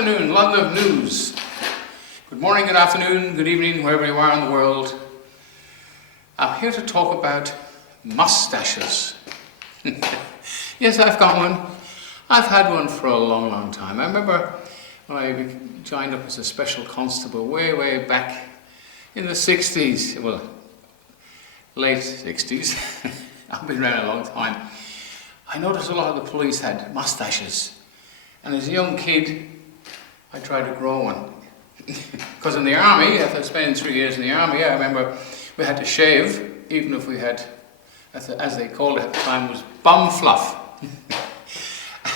afternoon, London News. Good morning, good afternoon, good evening, wherever you are in the world. I'm here to talk about mustaches. Yes, I've got one. I've had one for a long, long time. I remember when I joined up as a special constable way back in the 60s, well, late 60s. I've been around a long time. I noticed a lot of the police had mustaches. And as a young kid, I tried to grow one. Because in the army, after spending 3 years in the army, I remember we had to shave, even if we had, as they called it at the time, was bum fluff.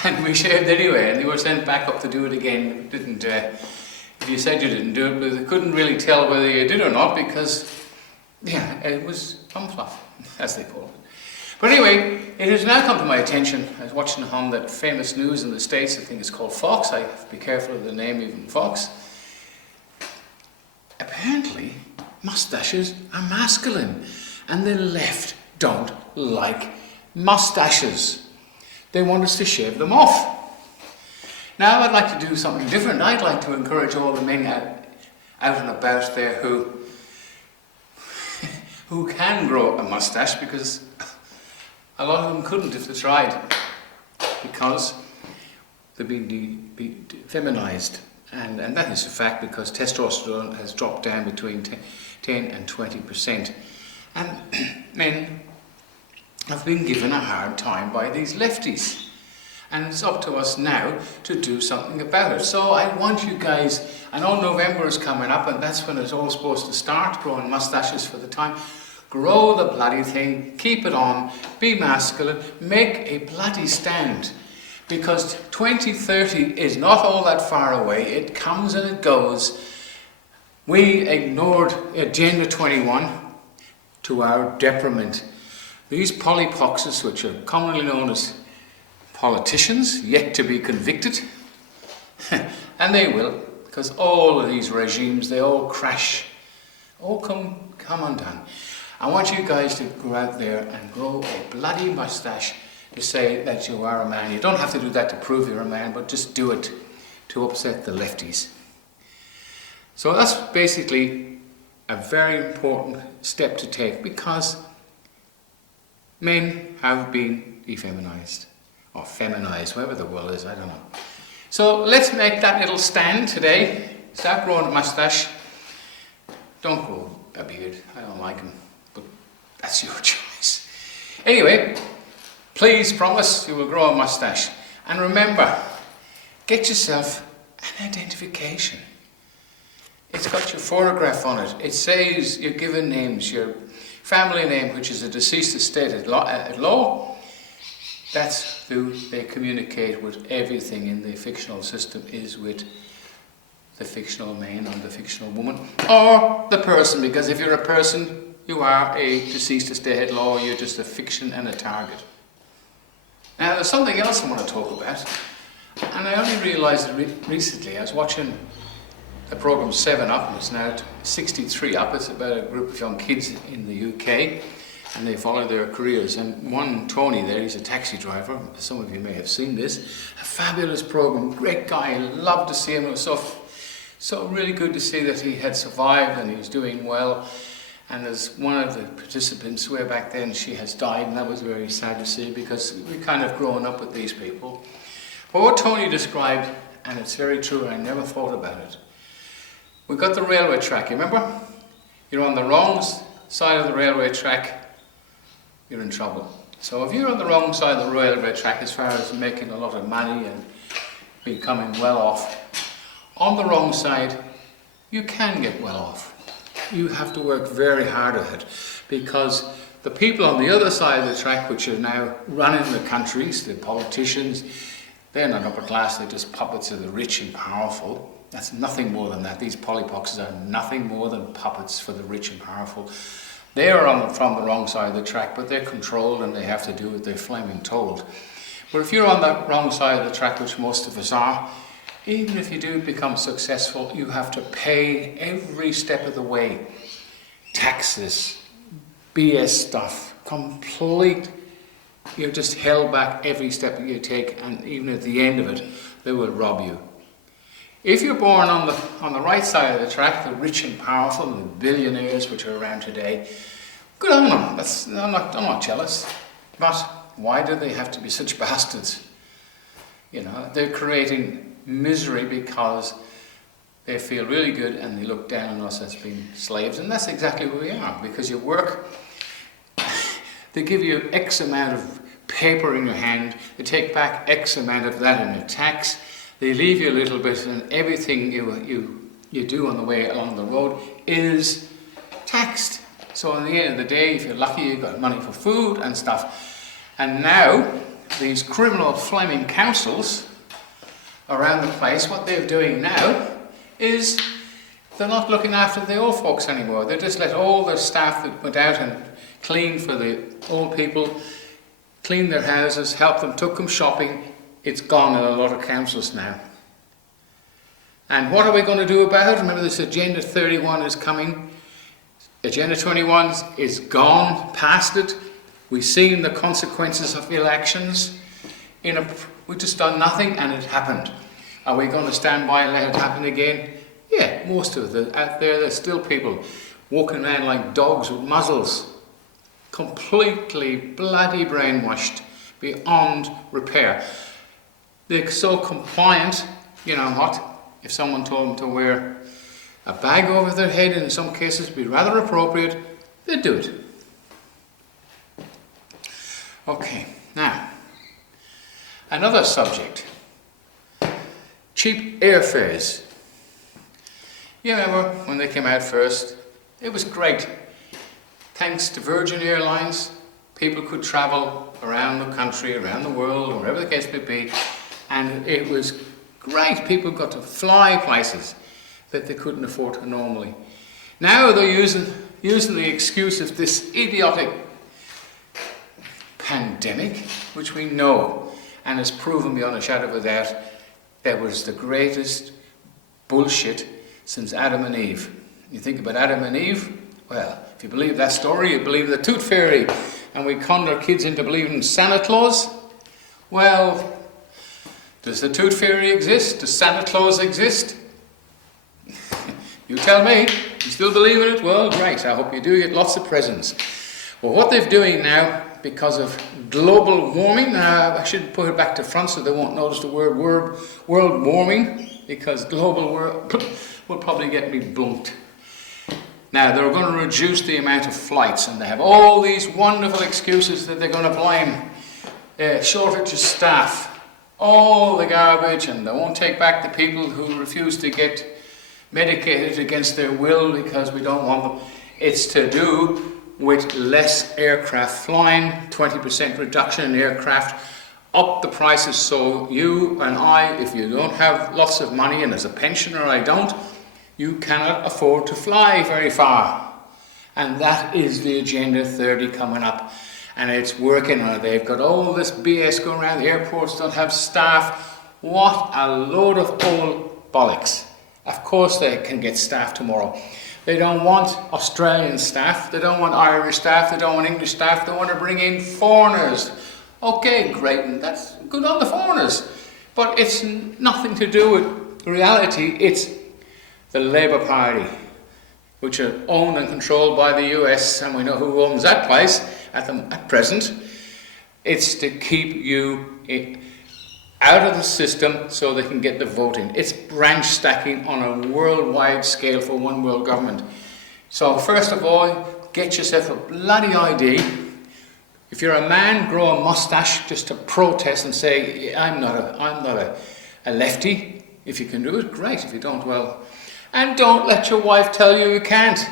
And we shaved anyway, and they were sent back up to do it again. If you said you didn't do it, but they couldn't really tell whether you did or not because, yeah, it was bum fluff, as they called it. But anyway, it has now come to my attention. I was watching on that famous news in the States, I think it's called Fox. I have to be careful of the name, even Fox. Apparently, mustaches are masculine, and the left don't like mustaches. They want us to shave them off. Now, I'd like to do something different. I'd like to encourage all the men out and about there who can grow a mustache, because a lot of them couldn't if they tried, because they've been feminized. And that is a fact, because testosterone has dropped down between 10 and 20%. And men have been given a hard time by these lefties. And it's up to us now to do something about it. So I want you guys, I know November is coming up, and that's when it's all supposed to start, growing mustaches for the time. Grow the bloody thing, keep it on, be masculine, make a bloody stand. Because 2030 is not all that far away. It comes and it goes. We ignored Agenda 21 to our detriment. These polypoxes, which are commonly known as politicians, yet to be convicted, and they will, because all of these regimes, they all crash, all come undone. I want you guys to go out there and grow a bloody mustache to say that you are a man. You don't have to do that to prove you're a man, but just do it to upset the lefties. So that's basically a very important step to take, because men have been effeminized, or feminized, whatever the word is, I don't know. So let's make that little stand today. Start growing a mustache. Don't grow a beard, I don't like them, but that's your choice. Anyway, please promise you will grow a mustache. And remember, get yourself an identification. It's got your photograph on it. It says your given names, your family name, which is a deceased estate at law. That's who they communicate with. Everything in the fictional system is with the fictional man or the fictional woman, or the person, because if you're a person, you are a deceased estate at law. You're just a fiction and a target. Now, there's something else I want to talk about, and I only realised it recently. I was watching the programme 7 Up, and it's now 63 Up. It's about a group of young kids in the UK, and they follow their careers. And one, Tony there, he's a taxi driver. Some of you may have seen this. A fabulous programme, great guy, loved to see him. It was so really good to see that he had survived and he was doing well. And there's one of the participants, way back then, she has died, and that was very sad to see, because we kind of grown up with these people. But what Tony described, and it's very true, and I never thought about it. We've got the railway track, you remember? You're on the wrong side of the railway track, you're in trouble. So if you're on the wrong side of the railway track, as far as making a lot of money and becoming well off, on the wrong side, you can get well off. You have to work very hard at it, because the people on the other side of the track, which are now running the countries, the politicians, they're not upper class, they're just puppets of the rich and powerful. That's nothing more than that. These polypoxes are nothing more than puppets for the rich and powerful. They are from the wrong side of the track, but they're controlled and they have to do what they're flaming told. But if you're on the wrong side of the track, which most of us are, even if you do become successful, you have to pay every step of the way. Taxes, BS stuff, complete. You're just held back every step you take, and even at the end of it, they will rob you. If you're born on the right side of the track, the rich and powerful, the billionaires which are around today, good on them. I'm not jealous. But why do they have to be such bastards? You know, they're creating misery because they feel really good and they look down on us as being slaves. And that's exactly who we are, because you work, they give you X amount of paper in your hand, they take back X amount of that in your tax, they leave you a little bit, and everything you do on the way along the road is taxed. So in the end of the day, if you're lucky, you've got money for food and stuff. And now, these criminal Fleming councils around the place, what they're doing now is they're not looking after the old folks anymore. They just let all their staff that went out and cleaned for the old people, cleaned their houses, helped them, took them shopping. It's gone in a lot of councils now. And what are we going to do about it? Remember, this Agenda 31 is coming. Agenda 21 is gone, past it. We've seen the consequences of elections. We've just done nothing and it happened. Are we going to stand by and let it happen again? Yeah, most of them out there, there's still people walking around like dogs with muzzles. Completely bloody brainwashed beyond repair. They're so compliant, you know what? If someone told them to wear a bag over their head, and in some cases be rather appropriate, they'd do it. Okay, now, another subject. Cheap airfares. You remember when they came out first? It was great. Thanks to Virgin Airlines, people could travel around the country, around the world, or wherever the case may be, and it was great. People got to fly places that they couldn't afford to normally. Now they're using the excuse of this idiotic pandemic, which we know and has proven beyond a shadow of a doubt that was the greatest bullshit since Adam and Eve. You think about Adam and Eve, well, if you believe that story, you believe the Tooth Fairy, and we conned our kids into believing in Santa Claus. Well, does the Tooth Fairy exist? Does Santa Claus exist? You tell me. You still believe in it? Well, great. I hope you do get lots of presents. Well, what they're doing now, because of global warming, I should put it back to front so they won't notice the word world warming, because global will probably get me blunt. Now, they're going to reduce the amount of flights, and they have all these wonderful excuses that they're going to blame. Shortage of staff, all the garbage, and they won't take back the people who refuse to get medicated against their will because we don't want them. It's to do with less aircraft flying, 20% reduction in aircraft, up the prices so you and I, if you don't have lots of money, and as a pensioner I don't, you cannot afford to fly very far. And that is the Agenda 30 coming up. And it's working on it. They've got all this BS going around. The airports don't have staff. What a load of old bollocks. Of course they can get staff tomorrow. They don't want Australian staff. They don't want Irish staff. They don't want English staff. They want to bring in foreigners. Okay, great. And that's good on the foreigners. But it's nothing to do with reality. It's the Labour Party, which are owned and controlled by the US, and we know who owns that place at present. It's to keep you out of the system so they can get the voting. It's branch stacking on a worldwide scale for one world government. So first of all, get yourself a bloody ID. If you're a man, grow a mustache just to protest and say, I'm not a lefty. If you can do it, great. If you don't, well. And don't let your wife tell you you can't.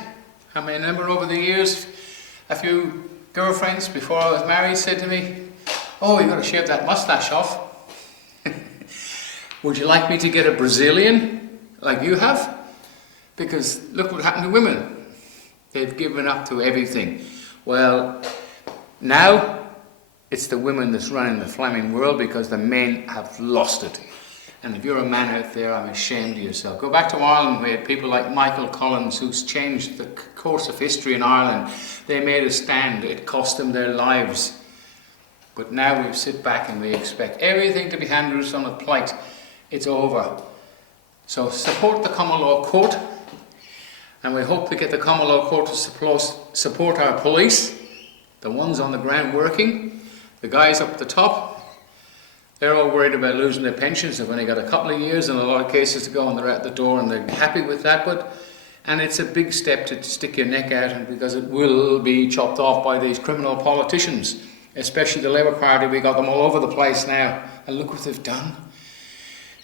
I remember over the years, a few girlfriends before I was married said to me, oh, you've got to shave that mustache off. Would you like me to get a Brazilian like you have? Because look what happened to women. They've given up to everything. Well, now it's the women that's running the Fleming world because the men have lost it. And if you're a man out there, I'm ashamed of yourself. Go back to Ireland, we had people like Michael Collins, who's changed the course of history in Ireland. They made a stand. It cost them their lives. But now we sit back and we expect everything to be handed us on a plate. It's over. So support the common law court, and we hope to get the common law court to support our police, the ones on the ground working, the guys up at the top. They're all worried about losing their pensions. They've only got a couple of years in a lot of cases to go, and they're at the door, and they're happy with that. And it's a big step to stick your neck out, and because it will be chopped off by these criminal politicians, especially the Labour Party. We got them all over the place now, and look what they've done.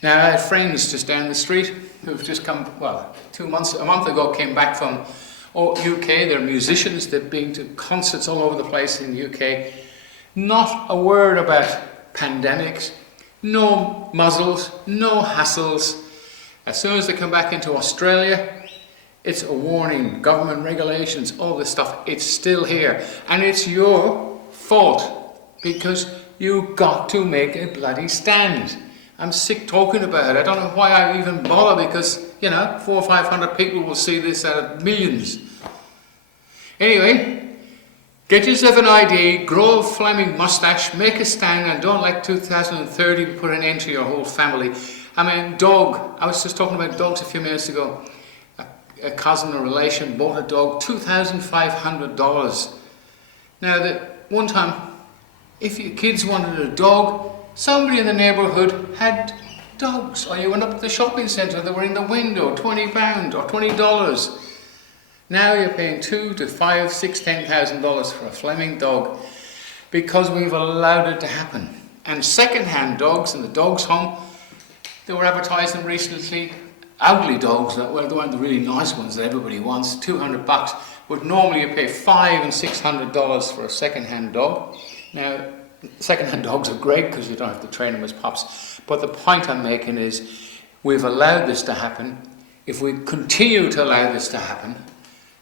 Now, I have friends just down the street who've just come, well, a month ago came back from UK. They're musicians. They've been to concerts all over the place in the UK. Not a word about pandemics, no muzzles, no hassles. As soon as they come back into Australia, it's a warning, government regulations, all this stuff, it's still here. And it's your fault, because you got to make a bloody stand. I'm sick talking about it. I don't know why I even bother, because, 400 or 500 people will see this out of millions. Anyway, get yourself an ID, grow a flaming mustache, make a stand, and don't let 2030 put an end to your whole family. I mean, dog. I was just talking about dogs a few minutes ago. A cousin or relation bought a dog, $2,500. Now, that one time, if your kids wanted a dog, somebody in the neighbourhood had dogs, or you went up to the shopping centre, they were in the window, £20 or $20. Now you're paying $2,000 to $5,000, $6,000, $10,000 for a Fleming dog, because we've allowed it to happen. And second-hand dogs in the dogs' home, they were advertising recently, ugly dogs, they weren't the really nice ones that everybody wants, $200, but normally you pay $500 and $600 for a second-hand dog. Now, second-hand dogs are great because you don't have to train them as pups, but the point I'm making is we've allowed this to happen. If we continue to allow this to happen,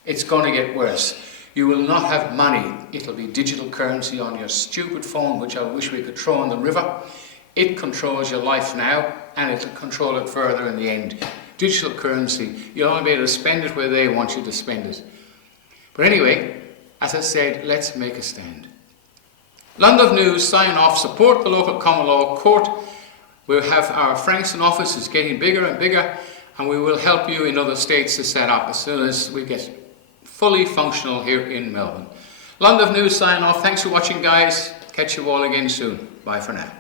it's going to get worse. You will not have money. It'll be digital currency on your stupid phone, which I wish we could throw in the river. It controls your life now, and it'll control it further in the end. Digital currency, you'll only be able to spend it where they want you to spend it. But anyway, as I said, let's make a stand. London News, sign off, support the local common law court. We'll have our Frankston office is getting bigger and bigger, and we will help you in other states to set up as soon as we get fully functional here in Melbourne. London News, sign off. Thanks for watching, guys. Catch you all again soon. Bye for now.